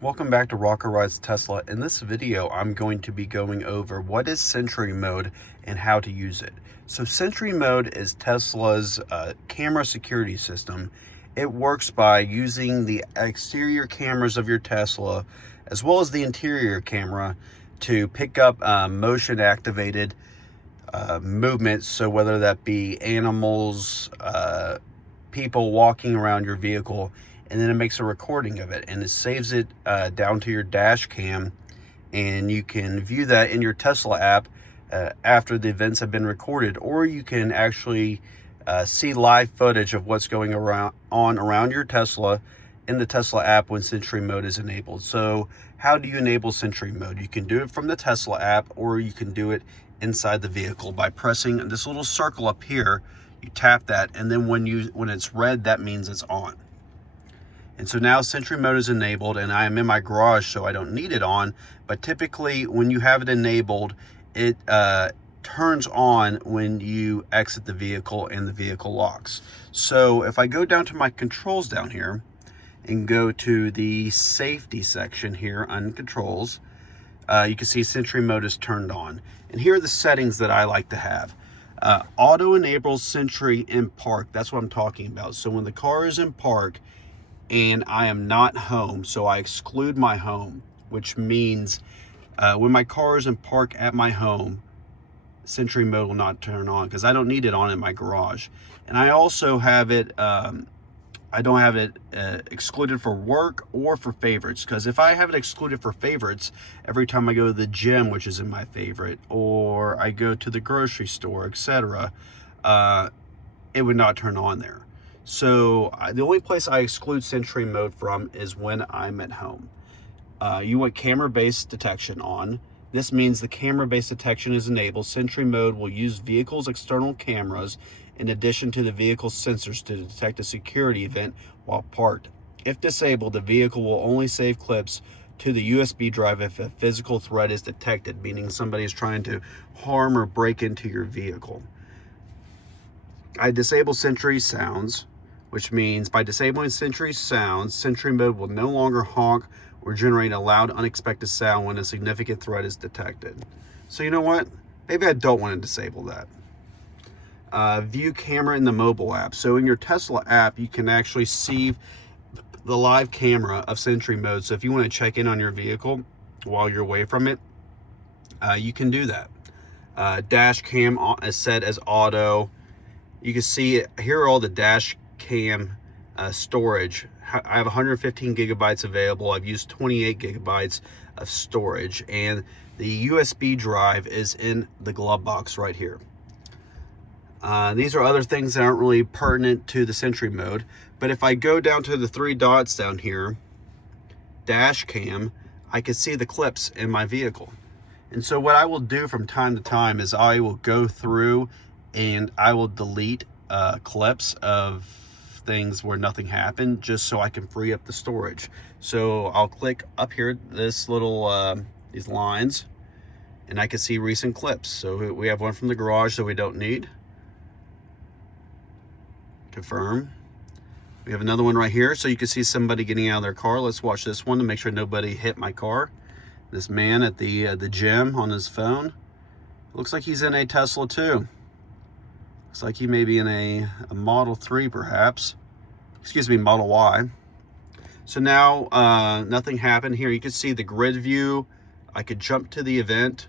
Welcome back to Rocker Rides Tesla. In this video, I'm going to be going over what is Sentry Mode and how to use it. So Sentry Mode is Tesla's camera security system. It works by using the exterior cameras of your Tesla as well as the interior camera to pick up motion activated movements. So whether that be animals, people walking around your vehicle, and then it makes a recording of it and it saves it down to your dash cam, and you can view that in your Tesla app after the events have been recorded, or you can actually see live footage of what's going around your Tesla in the Tesla app when Sentry Mode is enabled. So how do you enable Sentry Mode? You can do it from the Tesla app, or you can do it inside the vehicle by pressing this little circle up here. You tap that, and then when it's red, that means it's on. And so now Sentry Mode is enabled, and I am in my garage, so I don't need it on. But typically when you have it enabled, it turns on when you exit the vehicle and the vehicle locks. So if I go down to my controls down here and go to the safety section here on controls, you can see Sentry Mode is turned on. And here are the settings that I like to have. Auto enables Sentry in park. That's what I'm talking about. So when the car is in park and I am not home, so I exclude my home, which means when my car is in park at my home, Sentry Mode will not turn on because I don't need it on in my garage. And I also have it, I don't have it excluded for work or for favorites, because if I have it excluded for favorites, every time I go to the gym, which is in my favorite, or I go to the grocery store, etc., it would not turn on there. So the only place I exclude Sentry Mode from is when I'm at home. You want camera-based detection on. This means the camera-based detection is enabled. Sentry Mode will use vehicle's external cameras in addition to the vehicle's sensors to detect a security event while parked. If disabled, the vehicle will only save clips to the USB drive if a physical threat is detected, meaning somebody is trying to harm or break into your vehicle. I disable Sentry Sounds, which means by disabling Sentry Sounds, Sentry Mode will no longer honk or generate a loud, unexpected sound when a significant threat is detected. So you know what? Maybe I don't want to disable that. View camera in the mobile app. So in your Tesla app, you can actually see the live camera of Sentry Mode. So if you want to check in on your vehicle while you're away from it, you can do that. Dash cam is set as auto. You can see here are all the dash cam storage. I have 115 gigabytes available. I've used 28 gigabytes of storage, and the USB drive is in the glove box right here. These are other things that aren't really pertinent to the Sentry Mode, but if I go down to the three dots down here, dash cam, I can see the clips in my vehicle. And so what I will do from time to time is I will go through and I will delete clips of things where nothing happened, just so I can free up the storage. So I'll click up here, this little these lines, and I can see recent clips. So we have one from the garage that we don't need. Confirm. We have another one right here, so you can see somebody getting out of their car. Let's watch this one to make sure nobody hit my car. This man at the gym on his phone. Looks like he's in a Tesla too. Looks like he may be in a Model 3 perhaps. Excuse me, Model Y. So now nothing happened here. You can see the grid view. I could jump to the event,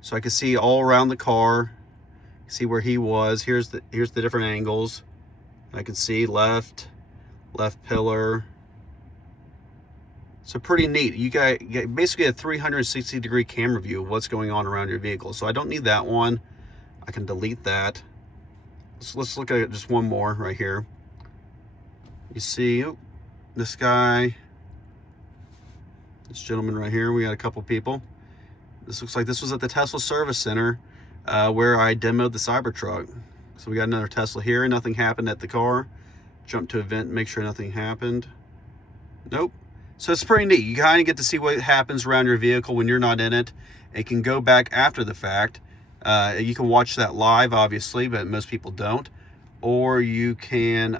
so I can see all around the car. See where he was. Here's the different angles. I can see left pillar. So pretty neat. You get basically a 360-degree camera view of what's going on around your vehicle. So I don't need that one. I can delete that. So let's look at just one more right here. You see this guy, this gentleman right here. We got a couple people. This looks like this was at the Tesla Service Center where I demoed the Cybertruck. So we got another Tesla here. Nothing happened at the car. Jump to event, make sure nothing happened. Nope. So it's pretty neat. You kind of get to see what happens around your vehicle when you're not in it. It can go back after the fact. You can watch that live, obviously, but most people don't. Or you can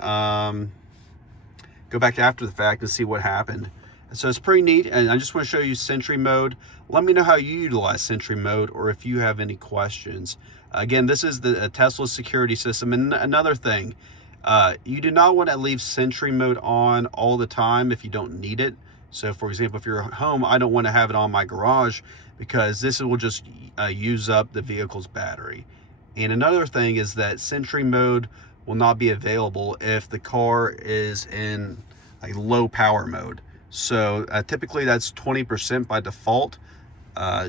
go back after the fact and see what happened. So it's pretty neat, and I just want to show you Sentry Mode. Let me know how you utilize Sentry Mode, or if you have any questions. Again, this is the Tesla security system. And another thing, you do not want to leave Sentry Mode on all the time if you don't need it. So for example, if you're at home, I don't want to have it on my garage because this will just use up the vehicle's battery. And another thing is that Sentry Mode will not be available if the car is in a low power mode. So typically that's 20% by default.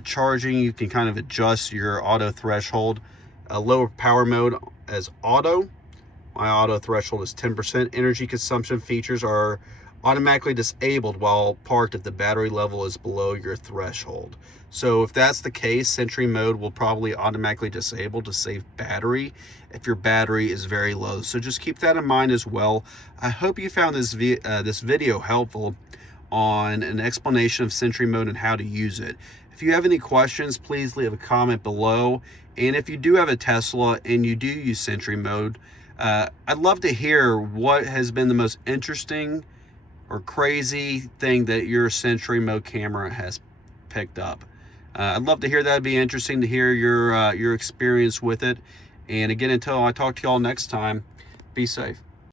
Charging, you can kind of adjust your auto threshold. A lower power mode as auto. My auto threshold is 10%. Energy consumption features are automatically disabled while parked if the battery level is below your threshold. So if that's the case, Sentry Mode will probably automatically disable to save battery if your battery is very low. So just keep that in mind as well. I hope you found this video helpful on an explanation of Sentry Mode and how to use it. If you have any questions, please leave a comment below. And if you do have a Tesla and you do use Sentry Mode, I'd love to hear what has been the most interesting or crazy thing that your Sentry Mode camera has picked up. I'd love to hear that. It'd be interesting to hear your experience with it. And again, until I talk to y'all next time, be safe.